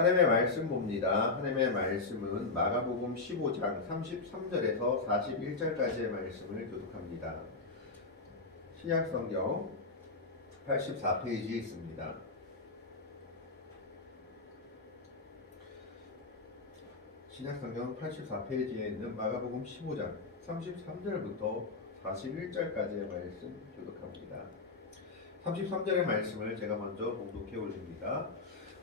하나님의 말씀 봅니다. 하나님의 말씀은 마가복음 15장 33절에서 41절까지의 말씀을 교독합니다. 신약성경 84페이지에 있습니다. 신약성경 84페이지에 있는 마가복음 15장 33절부터 41절까지의 말씀 교독합니다. 33절의 말씀을 제가 먼저 봉독해 올립니다.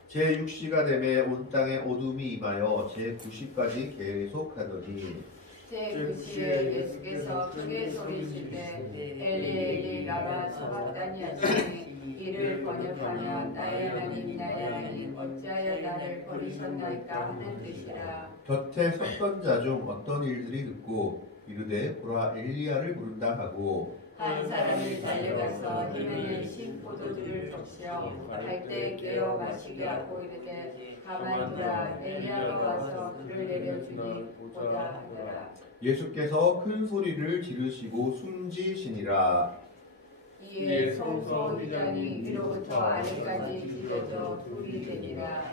제6시가 되매 온 땅에 어둠이 임하여 제9시까지 계속하더니 제9시에 예수께서 크게 소리치되 엘리 엘리 라마 사박다니 하시니 이를 번역하면 나의 하나님 어찌하여 나를 버리셨나이까 하는 뜻이라. 곁에 섰던 자 중 어떤 일들이 듣고 이르되 보라 엘리야를 부른다 하고 한 사람이 달려가서 힘에는 신 포도주를 적셔 갈대 깨어 마시게 하고 이르되 가만두라 엘리야가 와서 그를 내려주니 보다 하더라. 예수께서 큰 소리를 지르시고 숨지시니라. 이에 성소 휘장이 위로부터 아래까지 찢어져 불이 되니라.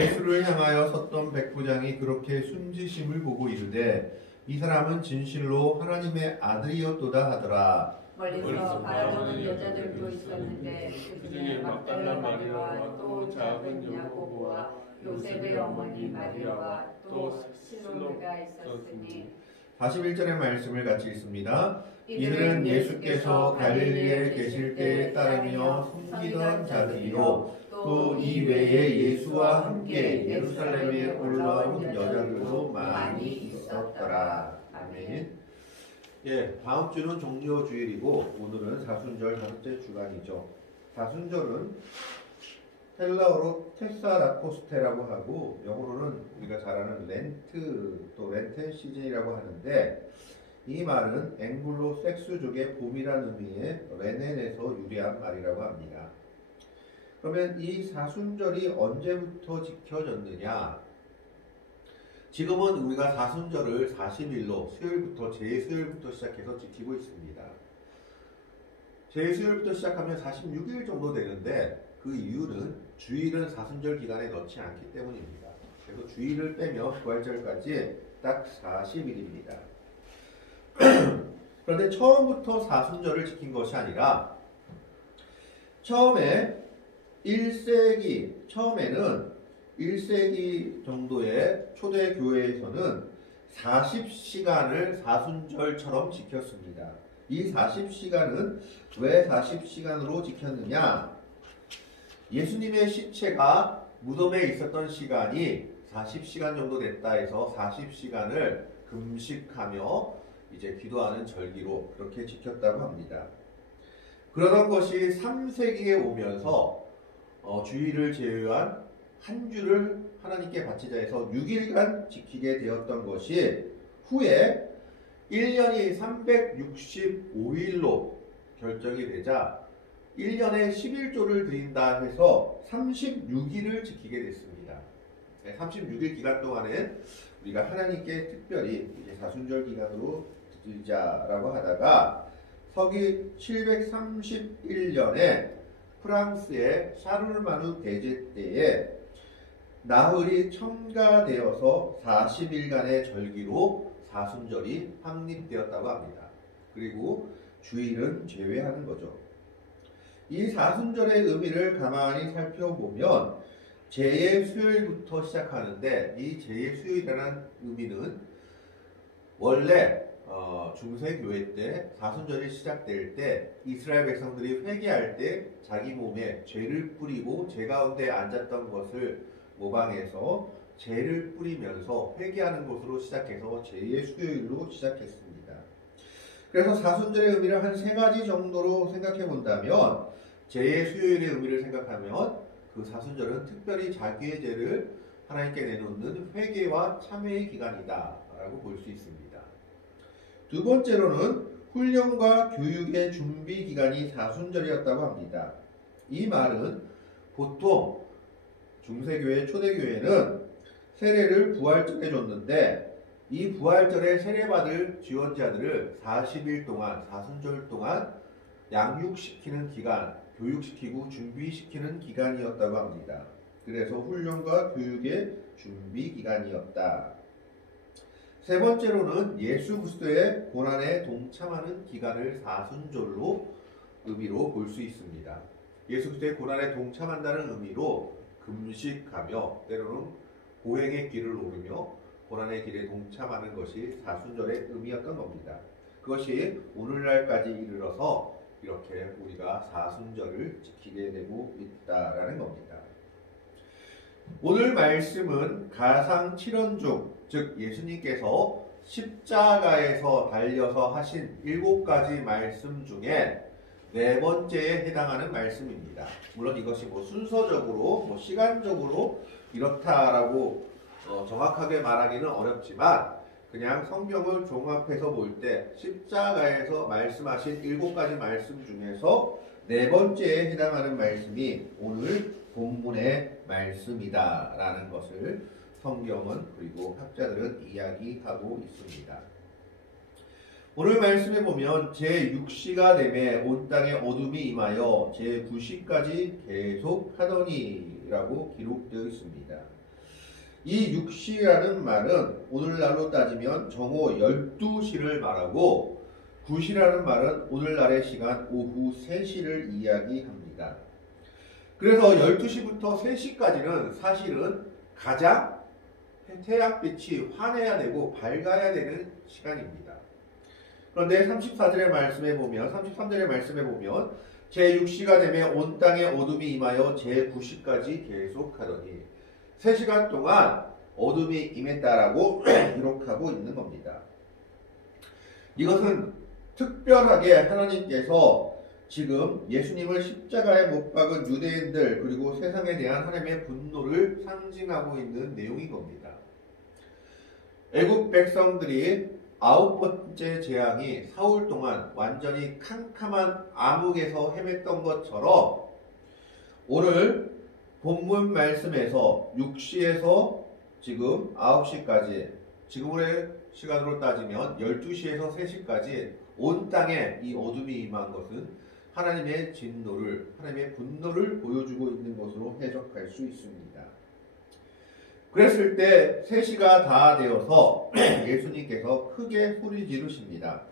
예수를 향하여 섰던 백부장이 그렇게 숨지심을 보고 이르되 이 사람은 진실로 하나님의 아들이었도다 하더라. 멀리서 바라보는 여자들도 있었는데 그 중에 막달라 마리아와 또 작은 야고보와 요셉의 어머니 마리아와 또 실로메가 있었으니. 41절의 말씀을 같이 읽습니다. 이들은 예수께서 갈릴리에 계실 때에 따르며 섬기던 자들이요 또 이 외에 예수와 함께 예루살렘에 올라온 여자들도 많이 있었더라. 아멘. 예, 다음 주는 종려 주일이고 오늘은 사순절 다섯째 주간이죠. 사순절은 헬라어로 테사라코스테라고 하고 영어로는 우리가 잘 아는 렌트 또 렌텐 시즌이라고 하는데 이 말은 앵글로 섹스족의 봄이라는 의미의 레넨에서 유래한 말이라고 합니다. 그러면 이 사순절이 언제부터 지켜졌느냐? 지금은 우리가 사순절을 40일로 수요일부터 제 수요일부터 시작해서 지키고 있습니다. 제 수요일부터 시작하면 46일 정도 되는데 그 이유는 주일은 사순절 기간에 넣지 않기 때문입니다. 그래서 주일을 빼면 부활절까지 딱 40일입니다. 그런데 처음부터 사순절을 지킨 것이 아니라 처음에는 1세기 정도의 초대 교회에서는 40시간을 사순절처럼 지켰습니다. 이 40시간은 왜 40시간으로 지켰느냐? 예수님의 시체가 무덤에 있었던 시간이 40시간 정도 됐다 해서 40시간을 금식하며 이제 기도하는 절기로 그렇게 지켰다고 합니다. 그러던 것이 3세기에 오면서 주일을 제외한 한 주를 하나님께 바치자 해서 6일간 지키게 되었던 것이 후에 1년이 365일로 결정이 되자 1년에 11조를 드린다 해서 36일을 지키게 됐습니다. 36일 기간 동안은 우리가 하나님께 특별히 이제 사순절 기간으로 드리자라고 하다가 서기 731년에 프랑스의 샤를마누 대제 때에 나흘이 첨가되어서 40일간의 절기로 사순절이 확립되었다고 합니다. 그리고 주일은 제외하는 거죠. 이 사순절의 의미를 가만히 살펴보면 제 수요일부터 시작하는데 이 제 수요일이라는 의미는 원래 중세교회 때 사순절이 시작될 때 이스라엘 백성들이 회개할 때 자기 몸에 죄를 뿌리고 죄 가운데 앉았던 것을 모방해서 죄를 뿌리면서 회개하는 것으로 시작해서 제2의 수요일로 시작했습니다. 그래서 사순절의 의미를 한 3가지 정도로 생각해 본다면 제2의 수요일의 의미를 생각하면 그 사순절은 특별히 자기의 죄를 하나님께 내놓는 회개와 참회의 기간이다 라고 볼 수 있습니다. 두 번째로는 훈련과 교육의 준비 기간이 사순절이었다고 합니다. 이 말은 보통 중세교회, 초대교회는 세례를 부활절에 줬는데 이 부활절에 세례받을 지원자들을 40일 동안, 사순절 동안 양육시키는 기간, 교육시키고 준비시키는 기간이었다고 합니다. 그래서 훈련과 교육의 준비 기간이었다. 세 번째로는 예수 그리스도의 고난에 동참하는 기간을 사순절로 의미로 볼 수 있습니다. 예수 그리스도의 고난에 동참한다는 의미로 금식하며 때로는 고행의 길을 오르며 고난의 길에 동참하는 것이 사순절의 의미였던 겁니다. 그것이 오늘날까지 이르러서 이렇게 우리가 사순절을 지키게 되고 있다라는 겁니다. 오늘 말씀은 가상 7원 즉 예수님께서 십자가에서 달려서 하신 7가지 말씀 중에 네 번째에 해당하는 말씀입니다. 물론 이것이 순서적으로 시간적으로 이렇다라고 정확하게 말하기는 어렵지만 그냥 성경을 종합해서 볼 때 십자가에서 말씀하신 7가지 말씀 중에서 네 번째에 해당하는 말씀이 오늘 본문의 말씀이다라는 것을 성경은 그리고 학자들은 이야기하고 있습니다. 오늘 말씀에 보면 제6시가 되매 온 땅에 어둠이 임하여 제9시까지 계속하더니라고 기록되어 있습니다. 이 6시라는 말은 오늘날로 따지면 정오 12시를 말하고 9시라는 말은 오늘날의 시간 오후 3시를 이야기합니다. 그래서 12시부터 3시까지는 사실은 가장 태양빛이 환해야 되고 밝아야 되는 시간입니다. 그런데 34절의 말씀에 보면 33절의 말씀에 보면 제6시가 되면 온 땅에 어둠이 임하여 제9시까지 계속하더니 3시간 동안 어둠이 임했다라고 기록하고 있는 겁니다. 이것은 특별하게 하나님께서 지금 예수님을 십자가에 못 박은 유대인들 그리고 세상에 대한 하나님의 분노를 상징하고 있는 내용인 겁니다. 애국 백성들이 9번째 재앙이 사흘 동안 완전히 캄캄한 암흑에서 헤맸던 것처럼 오늘 본문 말씀에서 6시에서 지금 9시까지 지금의 시간으로 따지면 12시에서 3시까지 온 땅에 이 어둠이 임한 것은 하나님의 진노를 하나님의 분노를 보여주고 있는 것으로 해석할 수 있습니다. 그랬을 때 3시가 다 되어서 예수님께서 크게 소리 지르십니다.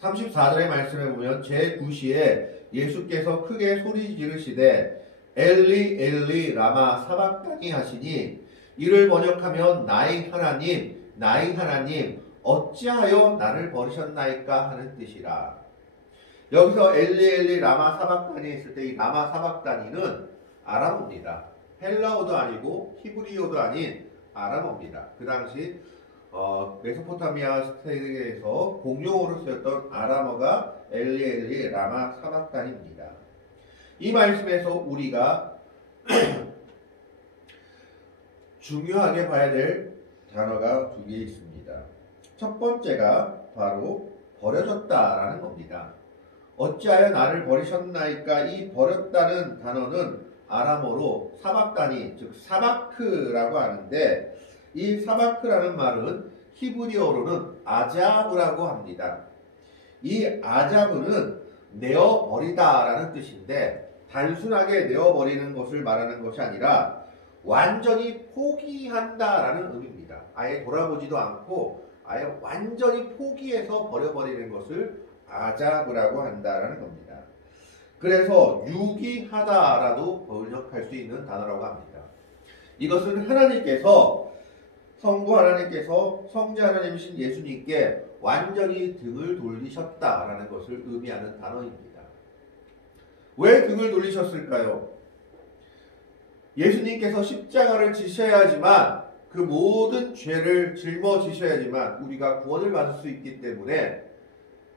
34절의 말씀에 보면 제9시에 예수께서 크게 소리 지르시되 엘리 엘리 라마 사박다니 하시니 이를 번역하면 나의 하나님 어찌하여 나를 버리셨나이까 하는 뜻이라. 여기서 엘리 엘리 라마 사박다니 했을 때 이 라마 사박다니는 아람어입니다. 헬라어도 아니고 히브리어도 아닌 아람어입니다. 그 당시 메소포타미아 세계에서 공용어로 쓰였던 아람어가 엘리 엘리 라마 사박다니입니다. 이 말씀에서 우리가 중요하게 봐야 될 단어가 2개 있습니다. 첫 번째가 바로 버려졌다라는 겁니다. 어찌하여 나를 버리셨나이까? 이 버렸다는 단어는 아람어로 사박다니, 즉 사바크라고 하는데 이 사바크라는 말은 히브리어로는 아자브라고 합니다. 이 아자브는 내어버리다라는 뜻인데 단순하게 내어버리는 것을 말하는 것이 아니라 완전히 포기한다라는 의미입니다. 아예 돌아보지도 않고 아예 완전히 포기해서 버려버리는 것을 아자브라고 한다라는 겁니다. 그래서 유기하다라도 번역할 수 있는 단어라고 합니다. 이것은 하나님께서 성부 하나님께서 성자 하나님이신 예수님께 완전히 등을 돌리셨다라는 것을 의미하는 단어입니다. 왜 등을 돌리셨을까요? 예수님께서 십자가를 지셔야지만 그 모든 죄를 짊어지셔야지만 우리가 구원을 받을 수 있기 때문에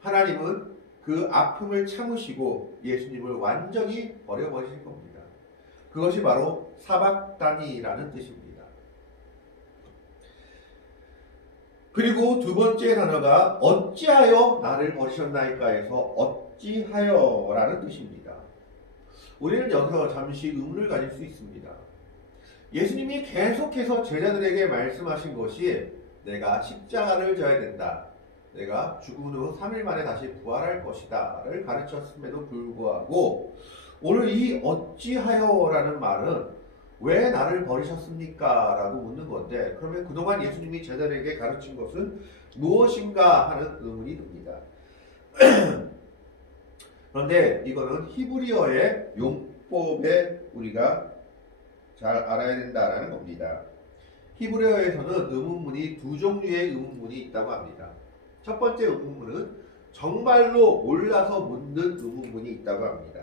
하나님은 그 아픔을 참으시고 예수님을 완전히 버려버리실 겁니다. 그것이 바로 사박다니라는 뜻입니다. 그리고 두 번째 단어가 어찌하여 나를 버리셨나이까에서 어찌하여라는 뜻입니다. 우리는 여기서 잠시 의문을 가질 수 있습니다. 예수님이 계속해서 제자들에게 말씀하신 것이 내가 십자가를 져야 된다. 내가 죽은 후 3일 만에 다시 부활할 것이다. 를 가르쳤음에도 불구하고 오늘 이 어찌하여라는 말은 왜 나를 버리셨습니까? 라고 묻는 건데, 그러면 그동안 예수님이 제자들에게 가르친 것은 무엇인가 하는 의문이 듭니다. 그런데 이거는 히브리어의 용법에 우리가 잘 알아야 된다라는 겁니다. 히브리어에서는 의문문이 두 종류의 의문문이 있다고 합니다. 첫 번째 의문문은 정말로 몰라서 묻는 의문문이 있다고 합니다.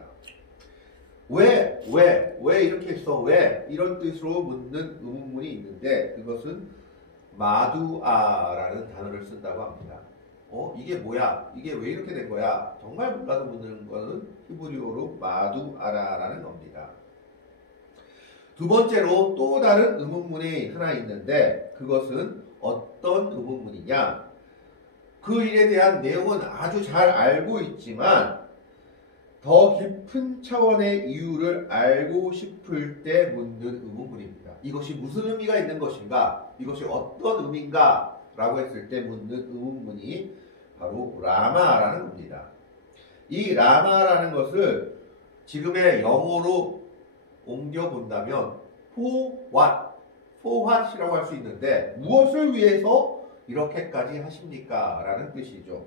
왜 이렇게 했어? 왜? 이런 뜻으로 묻는 의문문이 있는데 그것은 마두아라는 단어를 쓴다고 합니다. 이게 뭐야? 이게 왜 이렇게 된 거야? 정말 몰라서 묻는 것은 히브리어로 마두아라라는 겁니다. 두 번째로 또 다른 의문문이 하나 있는데 그것은 어떤 의문문이냐? 그 일에 대한 내용은 아주 잘 알고 있지만 더 깊은 차원의 이유를 알고 싶을 때 묻는 의문문입니다. 이것이 무슨 의미가 있는 것인가? 이것이 어떤 의미인가? 라고 했을 때 묻는 의문문이 바로 라마라는 겁니다. 이 라마라는 것을 지금의 영어로 옮겨본다면 for what이라고 할 수 있는데 무엇을 위해서 이렇게까지 하십니까? 라는 뜻이죠.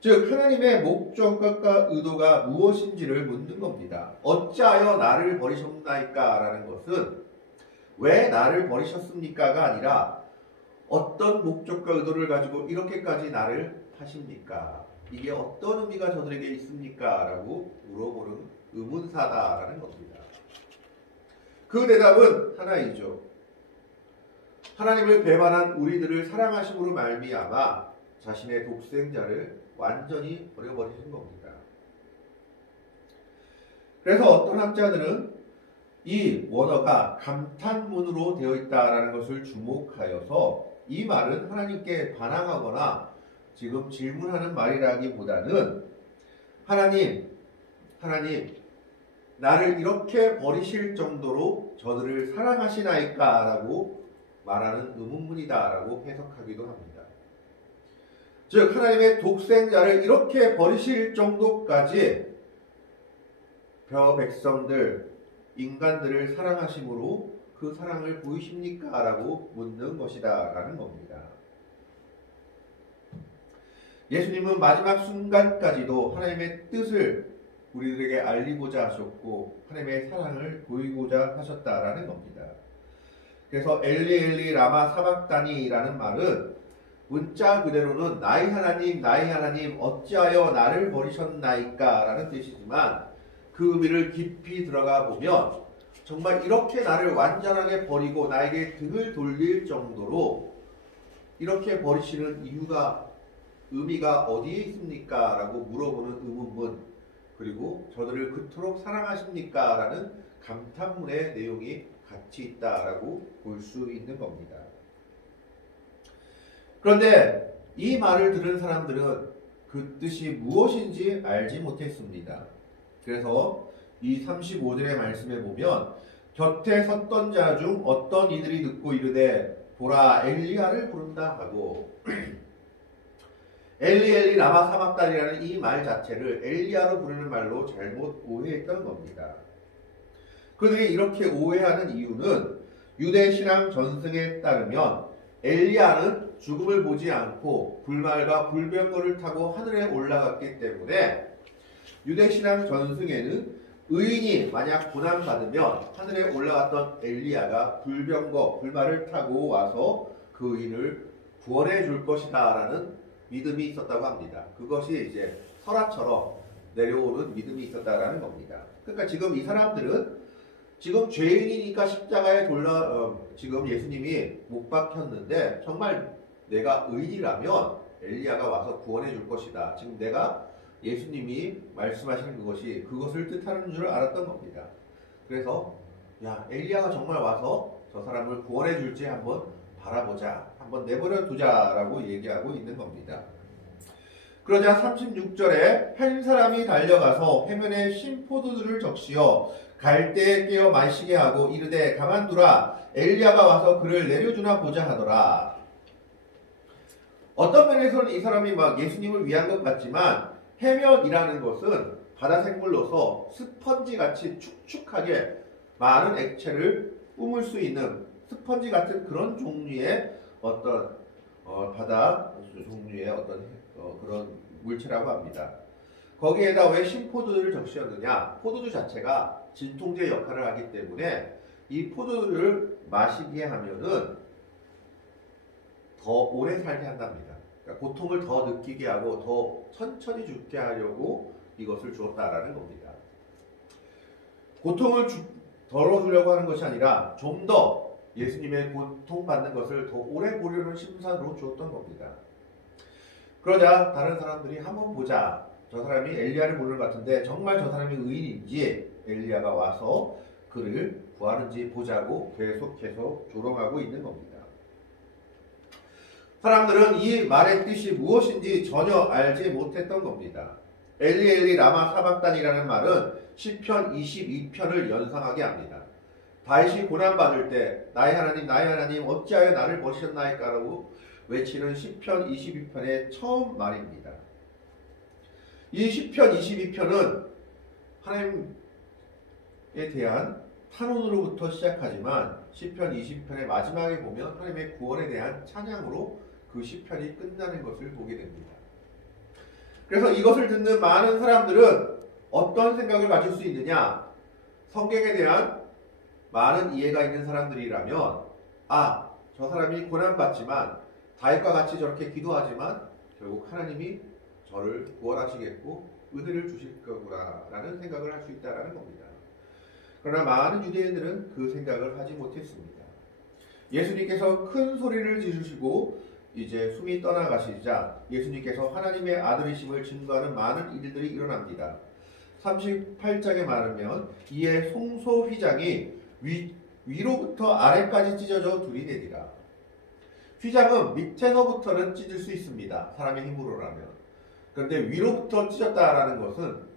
즉 하나님의 목적과 의도가 무엇인지를 묻는 겁니다. 어찌하여 나를 버리셨나이까? 라는 것은 왜 나를 버리셨습니까가 아니라 어떤 목적과 의도를 가지고 이렇게까지 나를 하십니까? 이게 어떤 의미가 저들에게 있습니까? 라고 물어보는 의문사다라는 겁니다. 그 대답은 하나이죠. 하나님을 배반한 우리들을 사랑하심으로 말미암아 자신의 독생자를 완전히 버려버리신 겁니다. 그래서 어떤 학자들은 이 원어가 감탄문으로 되어 있다라는 것을 주목하여서 이 말은 하나님께 반항하거나 지금 질문하는 말이라기보다는 하나님 나를 이렇게 버리실 정도로 저들을 사랑하시나이까? 라고 말하는 의문문이다라고 해석하기도 합니다. 즉 하나님의 독생자를 이렇게 버리실 정도까지 백성들, 인간들을 사랑하심으로 그 사랑을 보이십니까? 라고 묻는 것이다 라는 겁니다. 예수님은 마지막 순간까지도 하나님의 뜻을 우리들에게 알리고자 하셨고 하나님의 사랑을 보이고자 하셨다라는 겁니다. 그래서 엘리 엘리 라마 사박다니라는 말은 문자 그대로는 나의 하나님 어찌하여 나를 버리셨나이까 라는 뜻이지만 그 의미를 깊이 들어가 보면 정말 이렇게 나를 완전하게 버리고 나에게 등을 돌릴 정도로 이렇게 버리시는 의미가 어디에 있습니까? 라고 물어보는 의문문, 그리고 저들을 그토록 사랑하십니까? 라는 감탄문의 내용이 같이 있다라고 볼 수 있는 겁니다. 그런데 이 말을 들은 사람들은 그 뜻이 무엇인지 알지 못했습니다. 그래서 이 35절의 말씀에 보면 곁에 섰던 자 중 어떤 이들이 듣고 이르되 보라 엘리야를 부른다 하고 엘리 엘리 라마 사박단이라는 이 말 자체를 엘리야로 부르는 말로 잘못 오해했던 겁니다. 그들이 이렇게 오해하는 이유는 유대 신앙 전승에 따르면 엘리야는 죽음을 보지 않고 불말과 불병거를 타고 하늘에 올라갔기 때문에 유대 신앙 전승에는 의인이 만약 고난받으면 하늘에 올라갔던 엘리야가 불병거, 불말을 타고 와서 그 의인을 구원해 줄 것이다 라는 믿음이 있었다고 합니다. 그것이 이제 설화처럼 내려오는 믿음이 있었다라는 겁니다. 그러니까 지금 이 사람들은 지금 죄인이니까 십자가에 지금 예수님이 못 박혔는데 정말 내가 의인이라면 엘리야가 와서 구원해 줄 것이다. 지금 내가 예수님이 말씀하시는 그것을 뜻하는 줄 알았던 겁니다. 그래서 엘리야가 정말 와서 저 사람을 구원해 줄지 한번 바라보자. 한번 내버려 두자라고 얘기하고 있는 겁니다. 그러자 36절에 한 사람이 달려가서 해변에 신 포도주를 적시어 갈대에 깨어 마시게 하고 이르되 가만두라 엘리야가 와서 그를 내려주나 보자 하더라. 어떤 면에서는 이 사람이 막 예수님을 위한 것 같지만 해변이라는 것은 바다 생물로서 스펀지 같이 축축하게 많은 액체를 뿜을 수 있는 스펀지 같은 그런 종류의 어떤 바다 종류의 어떤 그런 물체라고 합니다. 거기에다 왜 신포도주를 적시었느냐? 포도주 자체가 진통제 역할을 하기 때문에 이 포도주를 마시게 하면은 더 오래 살게 한답니다. 그러니까 고통을 더 느끼게 하고 더 천천히 죽게 하려고 이것을 주었다라는 겁니다. 고통을 덜어주려고 하는 것이 아니라 좀 더 예수님의 고통받는 것을 더 오래 보려는 심산으로 주었던 겁니다. 그러자 다른 사람들이 한번 보자. 저 사람이 엘리야를 보는 것 같은데 정말 저 사람이 의인인지 엘리야가 와서 그를 구하는지 보자고 계속해서 조롱하고 있는 겁니다. 사람들은 이 말의 뜻이 무엇인지 전혀 알지 못했던 겁니다. 엘리 엘리 라마 사박단이라는 말은 시편 22편을 연상하게 합니다. 다윗이 고난받을 때 나의 하나님 어찌하여 나를 버리셨나이까라고 외치는 시편 22편의 처음 말입니다. 이 시편 22편은 하나님에 대한 탄원으로부터 시작하지만 시편 22편의 마지막에 보면 하나님의 구원에 대한 찬양으로 그 시편이 끝나는 것을 보게 됩니다. 그래서 이것을 듣는 많은 사람들은 어떤 생각을 가질 수 있느냐? 성경에 대한 많은 이해가 있는 사람들이라면 저 사람이 고난받지만 다윗과 같이 저렇게 기도하지만 결국 하나님이 저를 구원하시겠고 은혜를 주실 거구나 라는 생각을 할 수 있다는 겁니다. 그러나 많은 유대인들은 그 생각을 하지 못했습니다. 예수님께서 큰 소리를 지르시고 이제 숨이 떠나가시자 예수님께서 하나님의 아들이심을 증거하는 많은 일들이 일어납니다. 38장에 말하면 이에 송소 휘장이 위로부터 아래까지 찢어져 둘이 되리라. 휘장은 밑에서부터는 찢을 수 있습니다. 사람의 힘으로라면. 그런데 위로부터 찢었다라는 것은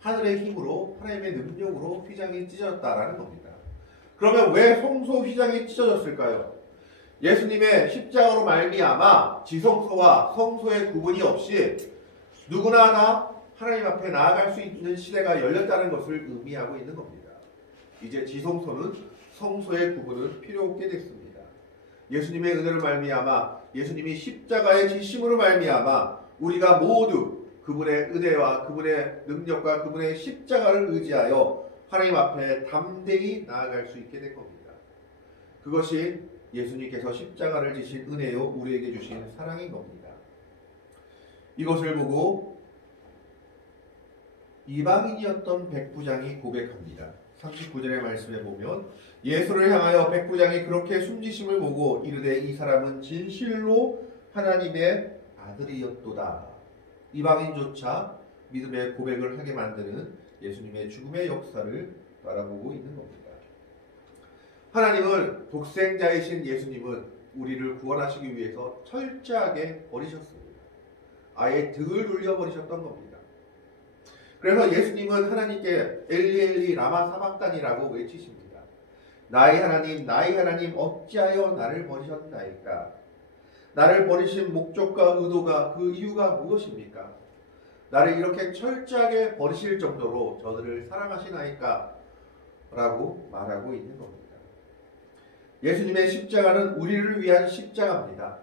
하늘의 힘으로 하나님의 능력으로 휘장이 찢어졌다라는 겁니다. 그러면 왜 송소 휘장이 찢어졌을까요? 예수님의 십자가로 말미암아 지성소와 성소의 구분이 없이 누구나 다 하나님 앞에 나아갈 수 있는 시대가 열렸다는 것을 의미하고 있는 겁니다. 이제 지성소는 성소의 구분은 필요 없게 됐습니다. 예수님의 은혜로 말미암아 예수님이 십자가의 지심으로 말미암아 우리가 모두 그분의 은혜와 그분의 능력과 그분의 십자가를 의지하여 하나님 앞에 담대히 나아갈 수 있게 된 겁니다. 그것이 예수님께서 십자가를 지신 은혜요 우리에게 주신 사랑인 겁니다. 이것을 보고 이방인이었던 백부장이 고백합니다. 39절의 말씀에 보면 예수를 향하여 백부장이 그렇게 숨지심을 보고 이르되 이 사람은 진실로 하나님의 아들이었도다. 이방인조차 믿음의 고백을 하게 만드는 예수님의 죽음의 역사를 바라보고 있는 겁니다. 하나님은 독생자이신 예수님은 우리를 구원하시기 위해서 철저하게 버리셨습니다. 아예 등을 돌려버리셨던 겁니다. 그래서 예수님은 하나님께 엘리 엘리 라마 사박단이라고 외치십니다. 나의 하나님 어찌하여 나를 버리셨나이까? 나를 버리신 목적과 의도가 그 이유가 무엇입니까? 나를 이렇게 철저하게 버리실 정도로 저들을 사랑하시나이까? 라고 말하고 있는 겁니다. 예수님의 십자가는 우리를 위한 십자가입니다.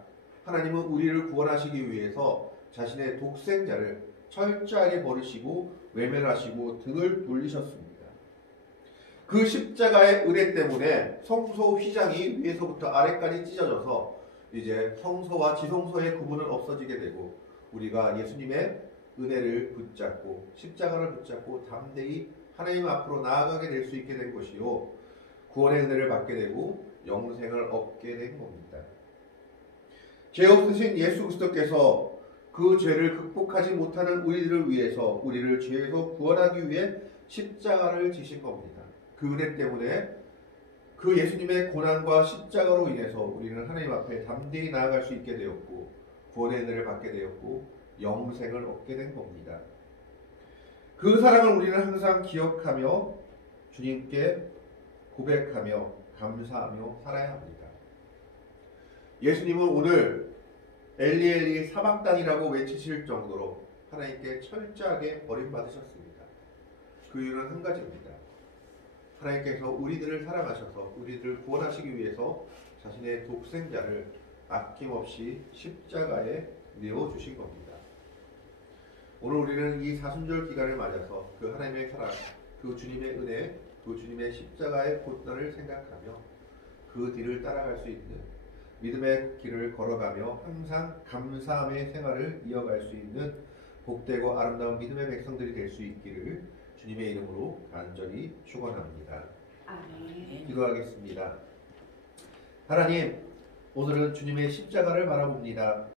하나님은 우리를 구원하시기 위해서 자신의 독생자를 철저하게 버리시고 외면하시고 등을 돌리셨습니다. 그 십자가의 은혜 때문에 성소 휘장이 위에서부터 아래까지 찢어져서 이제 성소와 지성소의 구분은 없어지게 되고 우리가 예수님의 은혜를 붙잡고 십자가를 붙잡고 담대히 하나님 앞으로 나아가게 될 수 있게 된 것이요 구원의 은혜를 받게 되고 영생을 얻게 된 겁니다. 죄 없으신 예수 그리스도께서 그 죄를 극복하지 못하는 우리들을 위해서 우리를 죄에서 구원하기 위해 십자가를 지신 겁니다. 그 은혜 때문에 그 예수님의 고난과 십자가로 인해서 우리는 하나님 앞에 담대히 나아갈 수 있게 되었고 구원의 은혜를 받게 되었고 영생을 얻게 된 겁니다. 그 사랑을 우리는 항상 기억하며 주님께 고백하며 감사하며 살아야 합니다. 예수님은 오늘 엘리 엘리 사박단이라고 외치실 정도로 하나님께 철저하게 버림받으셨습니다. 그 이유는 한 가지입니다. 하나님께서 우리들을 사랑하셔서 우리들을 구원하시기 위해서 자신의 독생자를 아낌없이 십자가에 내어주신 겁니다. 오늘 우리는 이 사순절 기간을 맞아서 그 하나님의 사랑, 그 주님의 은혜, 그 주님의 십자가의 고난을 생각하며 그 뒤를 따라갈 수 있는 믿음의 길을 걸어가며 항상 감사함의 생활을 이어갈 수 있는 복되고 아름다운 믿음의 백성들이 될 수 있기를 주님의 이름으로 간절히 축원합니다. 아멘. 기도하겠습니다. 하나님, 오늘은 주님의 십자가를 바라봅니다.